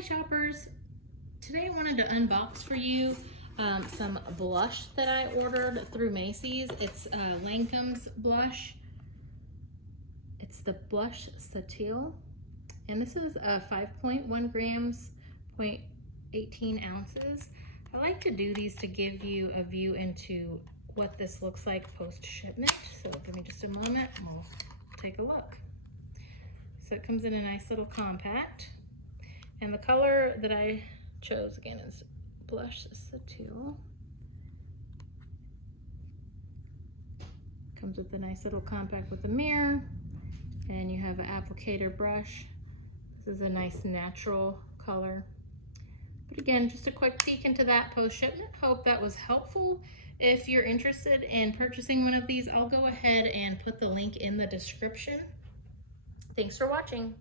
Hi shoppers, today I wanted to unbox for you some blush that I ordered through Macy's. It's Lancome's blush. It's the Blush Subtil, and this is 5.1 grams, 0.18 ounces. I like to do these to give you a view into what this looks like post-shipment. So give me just a moment and we'll take a look. So it comes in a nice little compact. And the color that I chose, again, is Blush Subtil. Comes with a nice little compact with a mirror. And you have an applicator brush. This is a nice natural color. But again, just a quick peek into that post-shipment. Hope that was helpful. If you're interested in purchasing one of these, I'll go ahead and put the link in the description. Thanks for watching.